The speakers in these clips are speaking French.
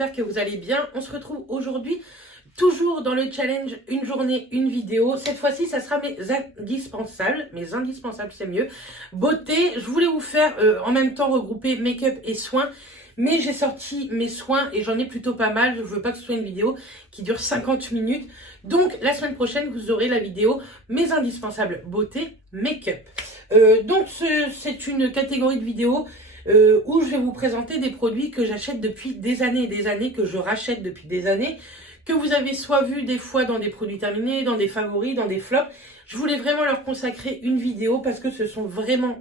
j'espère que vous allez bien. On se retrouve aujourd'hui, toujours dans le challenge une journée, une vidéo. Cette fois-ci, ça sera mes indispensables c'est mieux. Beauté, je voulais vous faire en même temps regrouper make-up et soins. Mais j'ai sorti mes soins et j'en ai plutôt pas mal. Je ne veux pas que ce soit une vidéo qui dure 50 minutes. Donc la semaine prochaine, vous aurez la vidéo mes indispensables beauté make-up. Donc c'est une catégorie de vidéos où je vais vous présenter des produits que j'achète depuis des années et des années, que je rachète depuis des années, que vous avez soit vu des fois dans des produits terminés, dans des favoris, dans des flops. Je voulais vraiment leur consacrer une vidéo parce que ce sont vraiment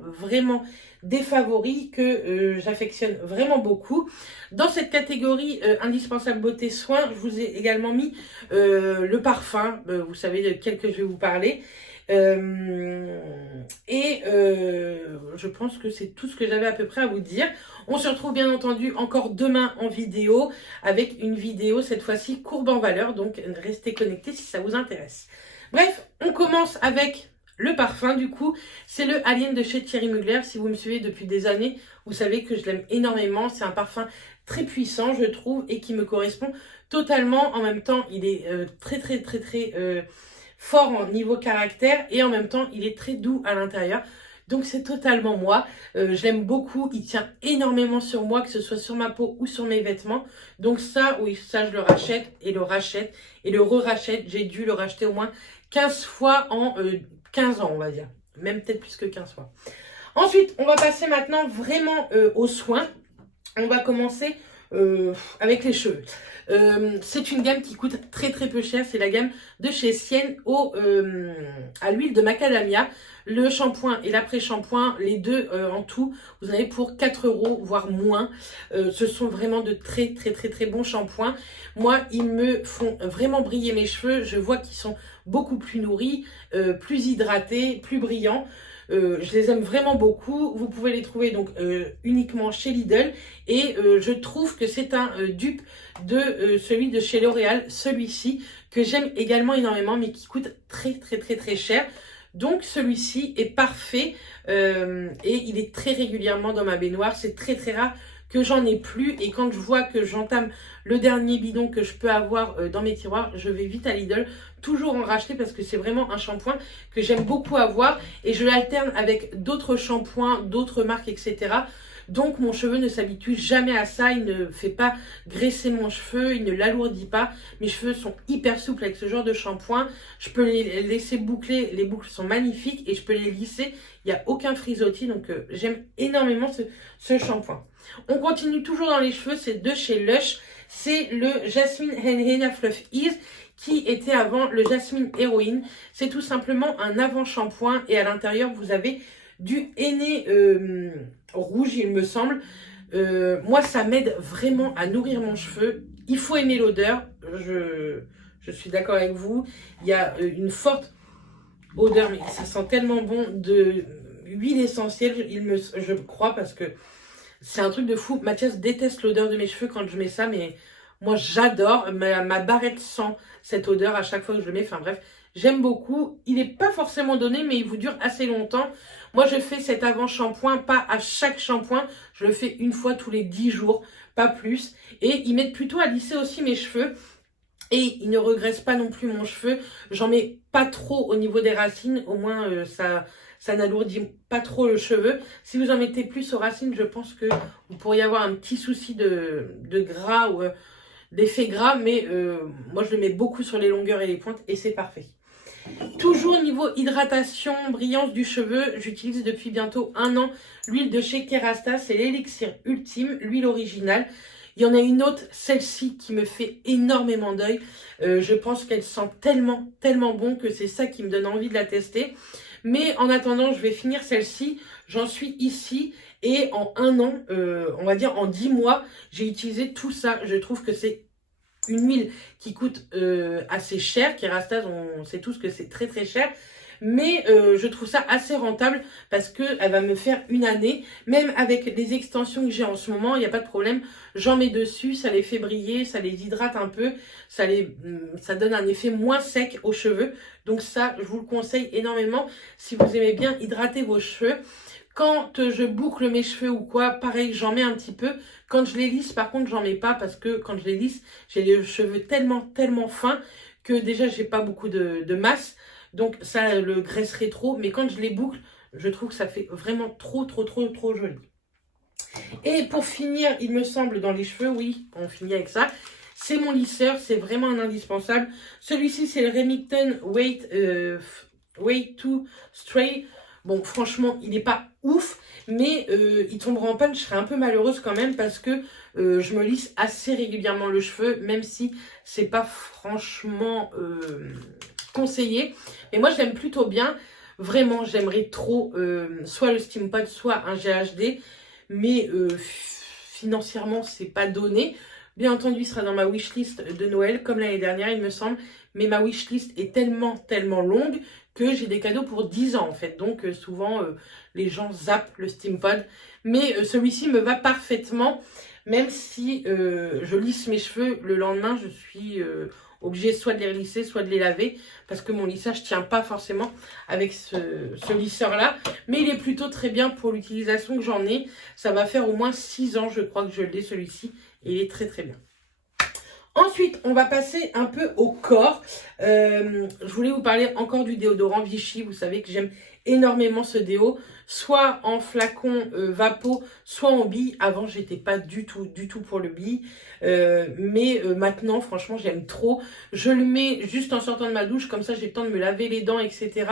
des favoris que j'affectionne vraiment beaucoup. Dans cette catégorie indispensable beauté soins, je vous ai également mis le parfum, vous savez de quel que je vais vous parler. Je pense que c'est tout ce que j'avais à peu près à vous dire. On se retrouve bien entendu encore demain en vidéo avec une vidéo cette fois-ci courbe en valeur, donc restez connectés si ça vous intéresse. Bref, on commence avec le parfum du coup, c'est le Alien de chez Thierry Mugler. Si vous me suivez depuis des années, vous savez que je l'aime énormément. C'est un parfum très puissant je trouve et qui me correspond totalement. En même temps, il est très fort en niveau caractère et en même temps il est très doux à l'intérieur, donc c'est totalement moi. Je l'aime beaucoup, il tient énormément sur moi, que ce soit sur ma peau ou sur mes vêtements, donc ça oui, ça je le rachète et le rachète et le re-rachète. J'ai dû le racheter au moins 15 fois en 15 ans on va dire, même peut-être plus que 15 fois. Ensuite on va passer maintenant vraiment aux soins. On va commencer avec les cheveux. C'est une gamme qui coûte très peu cher. C'est la gamme de chez Sienne à l'huile de macadamia. Le shampoing et l'après-shampoing, les deux en tout, vous en avez pour 4 €, voire moins. Ce sont vraiment de très bons shampoings. Moi, ils me font vraiment briller mes cheveux. Je vois qu'ils sont beaucoup plus nourris, plus hydratés, plus brillants. Je les aime vraiment beaucoup. Vous pouvez les trouver donc uniquement chez Lidl et je trouve que c'est un dupe de celui de chez L'Oréal, celui-ci que j'aime également énormément mais qui coûte très cher. Donc celui-ci est parfait et il est très régulièrement dans ma baignoire. C'est très rare que j'en ai plus, et quand je vois que j'entame le dernier bidon que je peux avoir dans mes tiroirs, je vais vite à Lidl toujours en racheter parce que c'est vraiment un shampoing que j'aime beaucoup avoir et je l'alterne avec d'autres shampoings, d'autres marques, etc. Donc mon cheveu ne s'habitue jamais à ça, il ne fait pas graisser mon cheveu, il ne l'alourdit pas. Mes cheveux sont hyper souples avec ce genre de shampoing. Je peux les laisser boucler, les boucles sont magnifiques et je peux les lisser. Il n'y a aucun frisottis, donc j'aime énormément ce shampoing. On continue toujours dans les cheveux, c'est de chez Lush. C'est le Jasmine Henna Fluff Ease qui était avant le Jasmine Heroine. C'est tout simplement un avant-shampoing et à l'intérieur vous avez du henné rouge il me semble. Moi ça m'aide vraiment à nourrir mon cheveu. Il faut aimer l'odeur, je suis d'accord avec vous. Il y a une forte odeur, mais ça sent tellement bon, de huile essentielle je crois, parce que c'est un truc de fou. Mathias déteste l'odeur de mes cheveux quand je mets ça, mais moi j'adore. Ma barrette sent cette odeur à chaque fois que je le mets. Enfin bref, j'aime beaucoup. Il n'est pas forcément donné, mais il vous dure assez longtemps. Moi je fais cet avant-shampoing, pas à chaque shampoing. Je le fais une fois tous les 10 jours, pas plus. Et il m'aide plutôt à lisser aussi mes cheveux. Et il ne regresse pas non plus mon cheveu. J'en mets pas trop au niveau des racines. Au moins ça n'alourdit pas trop le cheveu. Si vous en mettez plus aux racines, je pense que vous pourriez avoir un petit souci de gras ou d'effet gras. Mais moi, je le mets beaucoup sur les longueurs et les pointes et c'est parfait. Toujours au niveau hydratation, brillance du cheveu, j'utilise depuis bientôt 1 an l'huile de chez Kerastase. C'est l'élixir ultime, l'huile originale. Il y en a une autre, celle-ci, qui me fait énormément d'œil. Je pense qu'elle sent tellement bon que c'est ça qui me donne envie de la tester. Mais en attendant, je vais finir celle-ci. J'en suis ici et en 1 an, on va dire en 10 mois, j'ai utilisé tout ça. Je trouve que c'est une huile qui coûte assez cher. Kerastase, on sait tous que c'est très cher. Mais je trouve ça assez rentable parce qu'elle va me faire 1 année. Même avec les extensions que j'ai en ce moment, il n'y a pas de problème. J'en mets dessus, ça les fait briller, ça les hydrate un peu. Ça donne un effet moins sec aux cheveux. Donc ça, je vous le conseille énormément si vous aimez bien hydrater vos cheveux. Quand je boucle mes cheveux ou quoi, pareil, j'en mets un petit peu. Quand je les lisse, par contre, j'en mets pas parce que quand je les lisse, j'ai les cheveux tellement fins que déjà, j'ai pas beaucoup de masse. Donc ça le graisserait trop. Mais quand je les boucle, je trouve que ça fait vraiment trop joli. Et pour finir, il me semble, dans les cheveux, oui, on finit avec ça. C'est mon lisseur, c'est vraiment un indispensable. Celui-ci, c'est le Remington Way to Stray. Bon, franchement, il n'est pas ouf, mais il tombera en panne. Je serai un peu malheureuse quand même parce que je me lisse assez régulièrement le cheveu, même si c'est pas franchement conseillé. Mais moi, je l'aime plutôt bien. Vraiment, j'aimerais trop soit le Steampod, soit un GHD. Mais financièrement, c'est pas donné. Bien entendu, il sera dans ma wishlist de Noël, comme l'année dernière, il me semble. Mais ma wishlist est tellement longue que j'ai des cadeaux pour 10 ans, en fait. Donc, souvent, les gens zappent le Steampod. Mais celui-ci me va parfaitement. Même si je lisse mes cheveux, le lendemain, je suis obligée soit de les lisser, soit de les laver. Parce que mon lissage ne tient pas forcément avec ce lisseur-là. Mais il est plutôt très bien pour l'utilisation que j'en ai. Ça va faire au moins 6 ans, je crois que je l'ai, celui-ci. Et il est très bien. Ensuite, on va passer un peu au corps. Je voulais vous parler encore du déodorant Vichy. Vous savez que j'aime énormément ce déo. Soit en flacon Vapo, soit en bille. Avant, j'étais pas du tout pour le bille. Mais maintenant, franchement, j'aime trop. Je le mets juste en sortant de ma douche. Comme ça, j'ai le temps de me laver les dents, etc.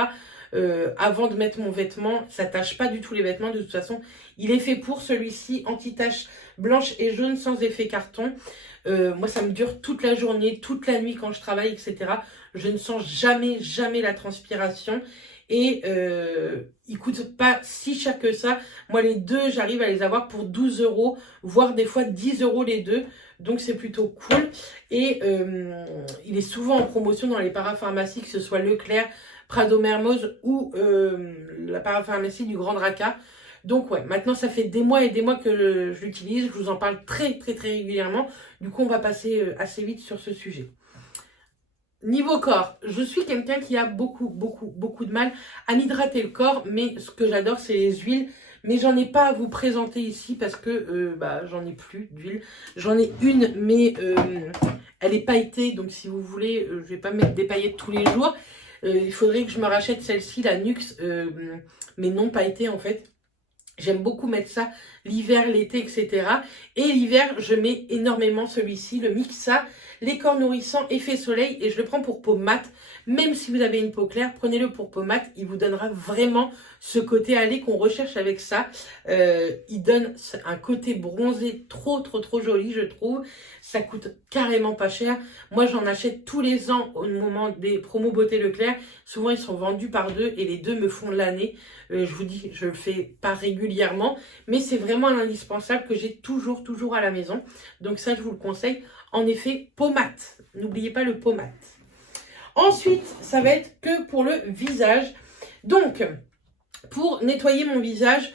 Avant de mettre mon vêtement. Ça tâche pas du tout les vêtements. De toute façon, il est fait pour celui-ci. Anti-tache blanche et jaune sans effet carton. Moi, ça me dure toute la journée, toute la nuit quand je travaille, etc. Je ne sens jamais la transpiration. Et ils coûtent pas si cher que ça. Moi, les deux, j'arrive à les avoir pour 12 €, voire des fois 10 € les deux. Donc, c'est plutôt cool. Et il est souvent en promotion dans les parapharmacies, que ce soit Leclerc, Prado Mermoz ou la parapharmacie du Grand Draca. Donc ouais, maintenant ça fait des mois et des mois que je l'utilise, je vous en parle très régulièrement. Du coup, on va passer assez vite sur ce sujet. Niveau corps, je suis quelqu'un qui a beaucoup de mal à m'hydrater le corps, mais ce que j'adore, c'est les huiles. Mais j'en ai pas à vous présenter ici parce que j'en ai plus d'huile. J'en ai une, mais elle est pailletée, donc si vous voulez, je vais pas mettre des paillettes tous les jours. Il faudrait que je me rachète celle-ci, la Nuxe, mais non pailletée en fait. J'aime beaucoup mettre ça l'hiver, l'été, etc. Et l'hiver, je mets énormément celui-ci, le Mixa, les corps nourrissants, effet soleil. Et je le prends pour peau mate. Même si vous avez une peau claire, prenez-le pour peau mate. Il vous donnera vraiment ce côté allé qu'on recherche avec ça. Il donne un côté bronzé trop joli, je trouve. Ça coûte carrément pas cher. Moi, j'en achète tous les ans au moment des promos Beauté Leclerc. Souvent, ils sont vendus par deux et les deux me font l'année. Je vous dis, je le fais pas régulièrement, mais c'est vraiment un indispensable que j'ai toujours à la maison. Donc ça, je vous le conseille. En effet, pommade. N'oubliez pas le pommade. Ensuite, ça va être que pour le visage. Donc, pour nettoyer mon visage,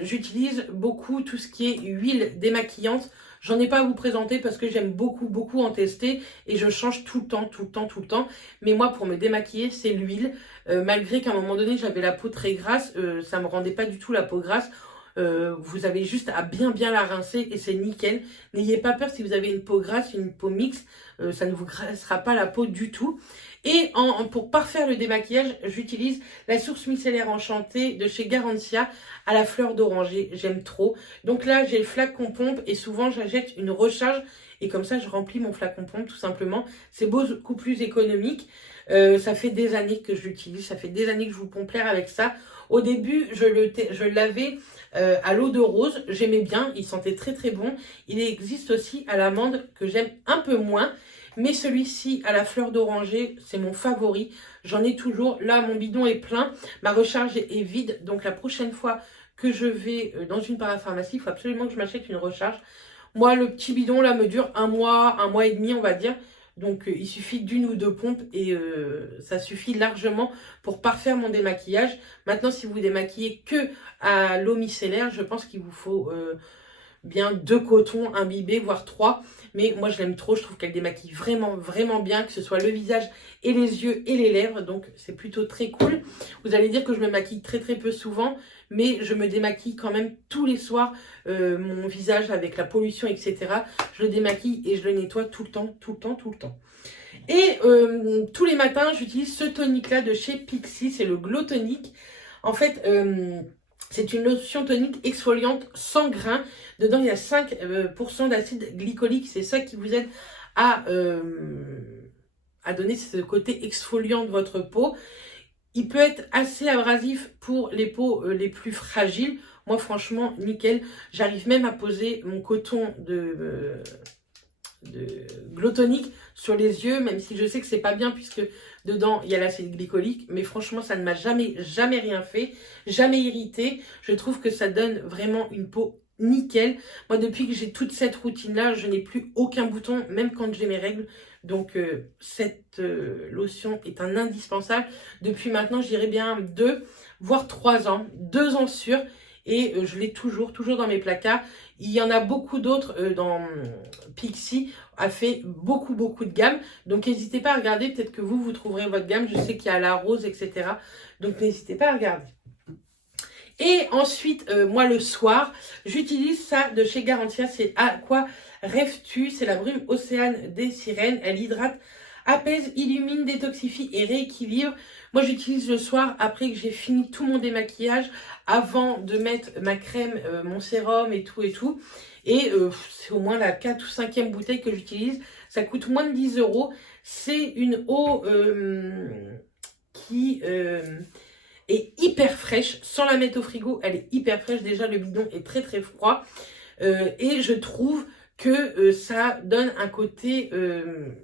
j'utilise beaucoup tout ce qui est huile démaquillante. J'en ai pas à vous présenter parce que j'aime beaucoup en tester et je change tout le temps. Mais moi, pour me démaquiller, c'est l'huile. Malgré qu'à un moment donné, j'avais la peau très grasse, ça me rendait pas du tout la peau grasse. Vous avez juste à bien la rincer et c'est nickel. N'ayez pas peur si vous avez une peau grasse, une peau mixte, ça ne vous graissera pas la peau du tout. Et pour parfaire le démaquillage, j'utilise la source micellaire enchantée de chez Garantia à la fleur d'oranger. J'aime trop. Donc là, j'ai le flacon pompe et souvent j'achète une recharge et comme ça, je remplis mon flacon pompe tout simplement. C'est beaucoup plus économique. Ça fait des années que je l'utilise. Ça fait des années que je vous pompe l'air avec ça. Au début, je le lavais à l'eau de rose. J'aimais bien. Il sentait très bon. Il existe aussi à l'amande que j'aime un peu moins. Mais celui-ci, à la fleur d'oranger, c'est mon favori. J'en ai toujours. Là, mon bidon est plein. Ma recharge est vide. Donc, la prochaine fois que je vais dans une parapharmacie, il faut absolument que je m'achète une recharge. Moi, le petit bidon, là, me dure un mois et demi, on va dire. Donc, il suffit d'une ou deux pompes et ça suffit largement pour parfaire mon démaquillage. Maintenant, si vous démaquillez que à l'eau micellaire, je pense qu'il vous faut bien 2 cotons imbibés, voire 3. Mais moi, je l'aime trop. Je trouve qu'elle démaquille vraiment, vraiment bien, que ce soit le visage et les yeux et les lèvres. Donc, c'est plutôt très cool. Vous allez dire que je me maquille très, très peu souvent. Mais je me démaquille quand même tous les soirs. Mon visage avec la pollution, etc. Je le démaquille et je le nettoie tout le temps, tout le temps, tout le temps. Et tous les matins, j'utilise ce tonique-là de chez Pixi. C'est le Glow Tonic. En fait... c'est une lotion tonique exfoliante sans grains. Dedans, il y a 5% d'acide glycolique. C'est ça qui vous aide à donner ce côté exfoliant de votre peau. Il peut être assez abrasif pour les peaux les plus fragiles. Moi, franchement, nickel. J'arrive même à poser mon coton de Glow Tonic sur les yeux, même si je sais que c'est pas bien puisque dedans il y a l'acide glycolique, mais franchement ça ne m'a jamais rien fait, jamais irrité. Je trouve que ça donne vraiment une peau nickel. Moi, depuis que j'ai toute cette routine là, je n'ai plus aucun bouton, même quand j'ai mes règles. Donc cette lotion est un indispensable depuis maintenant, je dirais bien 2 voire 3 ans, 2 ans sûr. Et je l'ai toujours dans mes placards. Il y en a beaucoup d'autres dans Pixi, a fait beaucoup de gammes. Donc n'hésitez pas à regarder, peut-être que vous trouverez votre gamme. Je sais qu'il y a la rose, etc. Donc n'hésitez pas à regarder. Et ensuite, moi le soir, j'utilise ça de chez Garantia. C'est À quoi rêves-tu? C'est la brume océane des sirènes. Elle hydrate, apaise, illumine, détoxifie et rééquilibre. Moi, j'utilise le soir après que j'ai fini tout mon démaquillage, avant de mettre ma crème, mon sérum et tout. Et c'est au moins la 4 ou 5e bouteille que j'utilise. Ça coûte moins de 10 €. C'est une eau qui est hyper fraîche. Sans la mettre au frigo, elle est hyper fraîche. Déjà, le bidon est très froid. Et je trouve que ça donne un côté,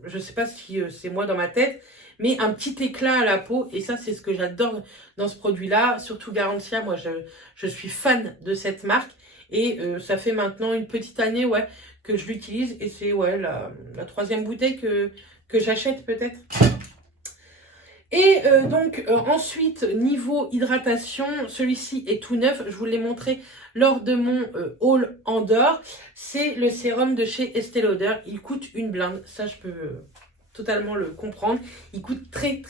je sais pas si c'est moi dans ma tête, mais un petit éclat à la peau. Et ça, c'est ce que j'adore dans ce produit-là. Surtout Garantia, moi, je suis fan de cette marque. Et ça fait maintenant une petite année que je l'utilise. Et c'est la 3e bouteille que j'achète peut-être. Et donc ensuite, niveau hydratation, celui-ci est tout neuf. Je vous l'ai montré lors de mon haul Andorre. C'est le sérum de chez Estée Lauder. Il coûte une blinde. Ça, je peux totalement le comprendre. Il coûte très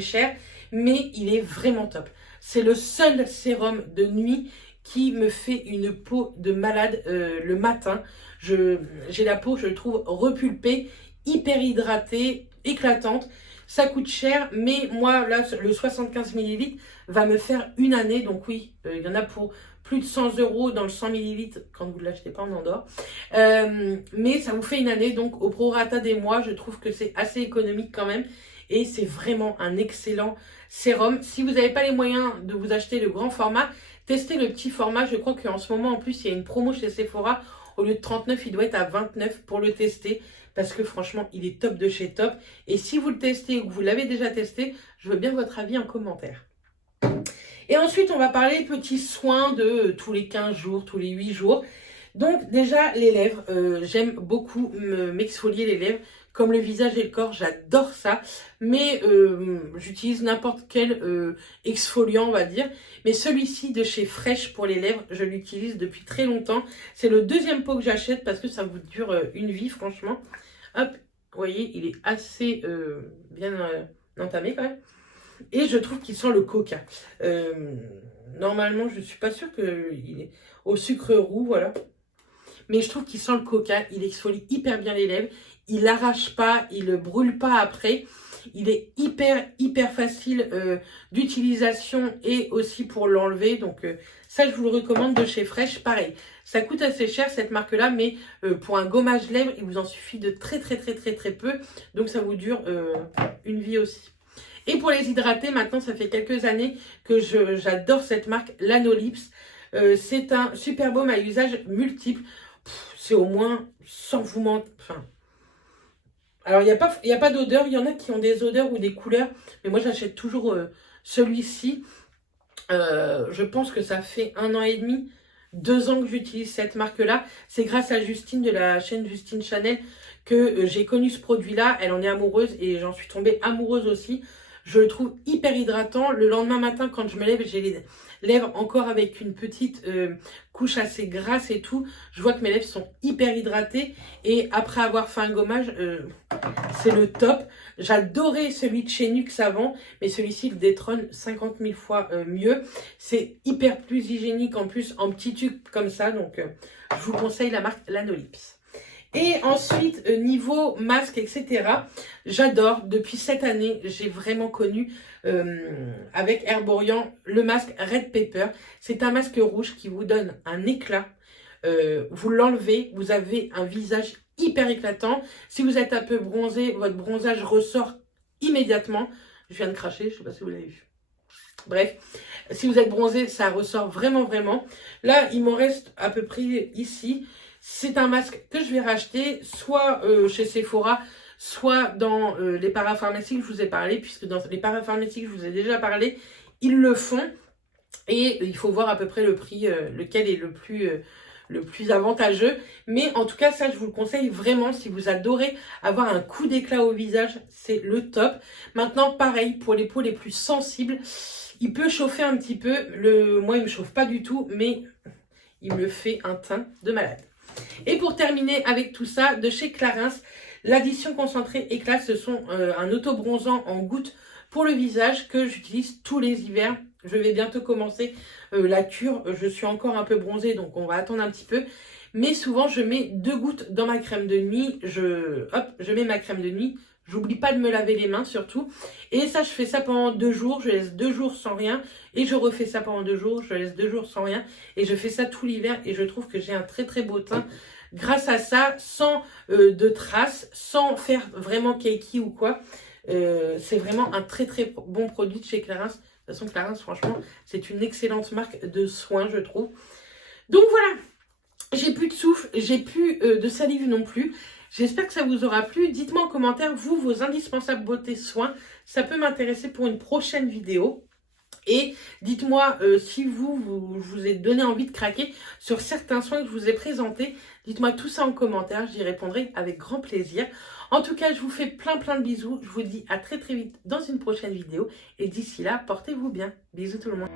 cher. Mais il est vraiment top. C'est le seul sérum de nuit qui me fait une peau de malade le matin. J'ai la peau, je trouve, repulpée, hyper hydratée, éclatante. Ça coûte cher, mais moi, là, le 75 ml va me faire une année. Donc oui, il y en a pour plus de 100 € dans le 100 ml quand vous ne l'achetez pas en Andorre. Mais ça vous fait une année. Donc au prorata des mois, je trouve que c'est assez économique quand même. Et c'est vraiment un excellent sérum. Si vous n'avez pas les moyens de vous acheter le grand format, testez le petit format. Je crois qu'en ce moment, en plus, il y a une promo chez Sephora. Au lieu de 39, il doit être à 29 pour le tester. Parce que franchement, il est top de chez top. Et si vous le testez ou que vous l'avez déjà testé, je veux bien votre avis en commentaire. Et ensuite, on va parler petits soins de tous les 15 jours, tous les 8 jours. Donc déjà, les lèvres. J'aime beaucoup m'exfolier les lèvres. Comme le visage et le corps, j'adore ça. Mais j'utilise n'importe quel exfoliant, on va dire. Mais celui-ci de chez Fresh pour les lèvres, je l'utilise depuis très longtemps. C'est le 2e pot que j'achète parce que ça vous dure une vie, franchement. Hop, vous voyez, il est assez bien entamé quand même. Et je trouve qu'il sent le coca. Normalement, je ne suis pas sûre qu'il est au sucre roux, voilà. Mais je trouve qu'il sent le coca. Il exfolie hyper bien les lèvres. Il n'arrache pas, il ne brûle pas après. Il est hyper facile d'utilisation et aussi pour l'enlever. Donc ça, je vous le recommande de chez Fresh. Pareil, ça coûte assez cher cette marque-là, mais pour un gommage lèvres, il vous en suffit de très peu. Donc ça vous dure une vie aussi. Et pour les hydrater, maintenant, ça fait quelques années que j'adore cette marque, Lanolips. C'est un super baume à usage multiple. C'est au moins, sans vous mentir, enfin... Alors, il n'y a pas d'odeur. Il y en a qui ont des odeurs ou des couleurs. Mais moi, j'achète toujours celui-ci. Je pense que ça fait 1 an et demi, 2 ans que j'utilise cette marque-là. C'est grâce à Justine de la chaîne Justine Chanel que j'ai connu ce produit-là. Elle en est amoureuse et j'en suis tombée amoureuse aussi. Je le trouve hyper hydratant. Le lendemain matin, quand je me lève, j'ai lèvres encore avec une petite couche assez grasse et tout. Je vois que mes lèvres sont hyper hydratées et après avoir fait un gommage, c'est le top. J'adorais celui de chez Nuxe avant, mais celui-ci le détrône 50 000 fois mieux. C'est hyper plus hygiénique en plus en petit tube comme ça, donc je vous conseille la marque Lanolips. Et ensuite, niveau masque, etc., j'adore. Depuis cette année, j'ai vraiment connu avec Herborian le masque Red Pepper. C'est un masque rouge qui vous donne un éclat. Vous l'enlevez, vous avez un visage hyper éclatant. Si vous êtes un peu bronzé, votre bronzage ressort immédiatement. Je viens de cracher, je ne sais pas si vous l'avez vu. Bref, si vous êtes bronzé, ça ressort vraiment, vraiment. Là, il m'en reste à peu près ici. C'est un masque que je vais racheter, soit chez Sephora, soit dans les parapharmacies que je vous ai parlé, puisque dans les parapharmacies que je vous ai déjà parlé, ils le font. Et il faut voir à peu près le prix, lequel est le plus avantageux. Mais en tout cas, ça, je vous le conseille vraiment. Si vous adorez avoir un coup d'éclat au visage, c'est le top. Maintenant, pareil, pour les peaux les plus sensibles, il peut chauffer un petit peu. Moi, il ne me chauffe pas du tout, mais il me fait un teint de malade. Et pour terminer avec tout ça, de chez Clarins, l'addition concentrée Éclat, ce sont un auto-bronzant en gouttes pour le visage que j'utilise tous les hivers. Je vais bientôt commencer la cure. Je suis encore un peu bronzée, donc on va attendre un petit peu. Mais souvent, je mets 2 gouttes dans ma crème de nuit. Je mets ma crème de nuit. J'oublie pas de me laver les mains surtout. Et ça, je fais ça pendant 2 jours. Je laisse 2 jours sans rien. Et je refais ça pendant 2 jours. Je laisse 2 jours sans rien. Et je fais ça tout l'hiver. Et je trouve que j'ai un très très beau teint grâce à ça. Sans de traces. Sans faire vraiment cakey ou quoi. C'est vraiment un très très bon produit de chez Clarins. De toute façon, Clarins, franchement, c'est une excellente marque de soins, je trouve. Donc voilà. J'ai plus de souffle. J'ai plus de salive non plus. J'espère que ça vous aura plu. Dites-moi en commentaire, vous, vos indispensables beauté soins. Ça peut m'intéresser pour une prochaine vidéo. Et dites-moi si je vous ai donné envie de craquer sur certains soins que je vous ai présentés. Dites-moi tout ça en commentaire. J'y répondrai avec grand plaisir. En tout cas, je vous fais plein de bisous. Je vous dis à très vite dans une prochaine vidéo. Et d'ici là, portez-vous bien. Bisous tout le monde.